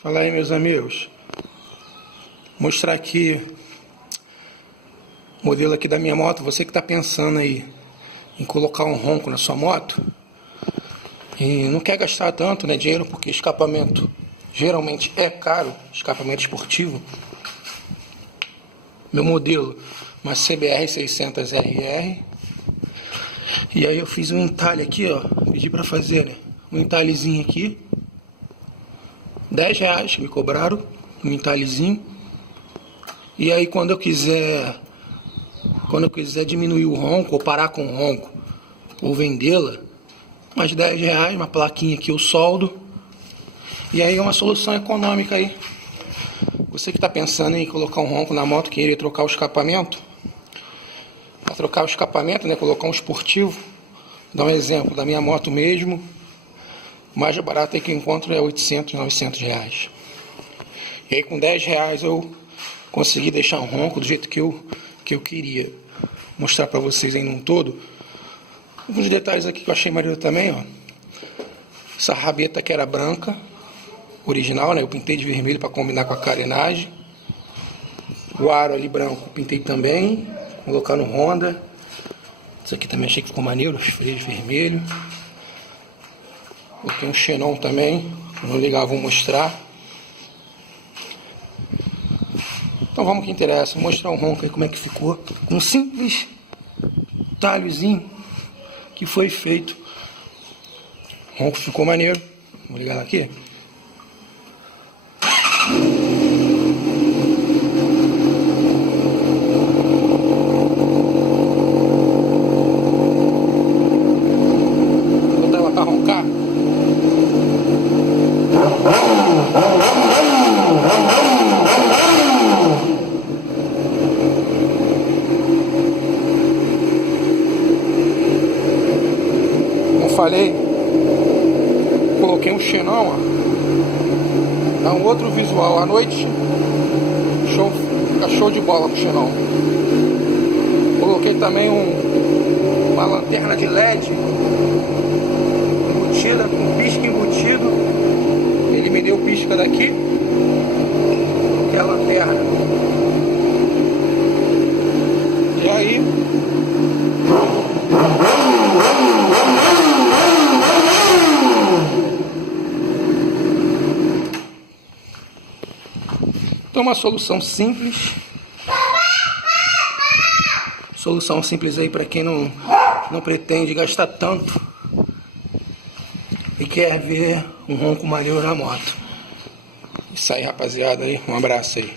Fala aí, meus amigos. Vou mostrar aqui o modelo aqui da minha moto. Você que está pensando aí em colocar um ronco na sua moto e não quer gastar tanto, né, dinheiro, porque escapamento geralmente é caro, escapamento esportivo. Meu modelo, uma CBR 600RR. E aí eu fiz um entalhe aqui, ó. Pedi para fazer, né, um entalhezinho aqui. R$10 me cobraram um entalhezinho. E aí quando eu quiser diminuir o ronco ou parar com o ronco ou vendê-la, mais R$10, uma plaquinha aqui eu soldo. E aí é uma solução econômica aí. Você que está pensando em colocar um ronco na moto, querer trocar o escapamento, para trocar o escapamento, né, colocar um esportivo, dá um exemplo da minha moto mesmo. O mais barato aí que eu encontro é R$800, R$900. E aí com R$10 eu consegui deixar um ronco do jeito que eu queria. Mostrar para vocês aí num todo. Alguns detalhes aqui que eu achei maneiro também, ó. Essa rabeta que era branca, original, né? Eu pintei de vermelho para combinar com a carenagem. O aro ali branco pintei também, colocar no Honda. Isso aqui também achei que ficou maneiro, os freios vermelhos. Coloquei um xenon também, vou ligar, vou mostrar. Então vamos que interessa, vou mostrar um ronco aí como é que ficou. Um simples talhozinho que foi feito. O ronco ficou maneiro. Vou ligar aqui. Vou botar ela para roncar. Como falei, coloquei um xenon, ó. Dá um outro visual à noite. Fica show de bola com o xenon. Coloquei também uma lanterna de LED embutida, com pisca embutido. Ele me deu pisca daqui, que é a lanterna. E aí então uma solução simples. Solução simples aí para quem não pretende gastar tanto e quer ver um ronco maneiro na moto. Isso aí, rapaziada, aí, um abraço aí.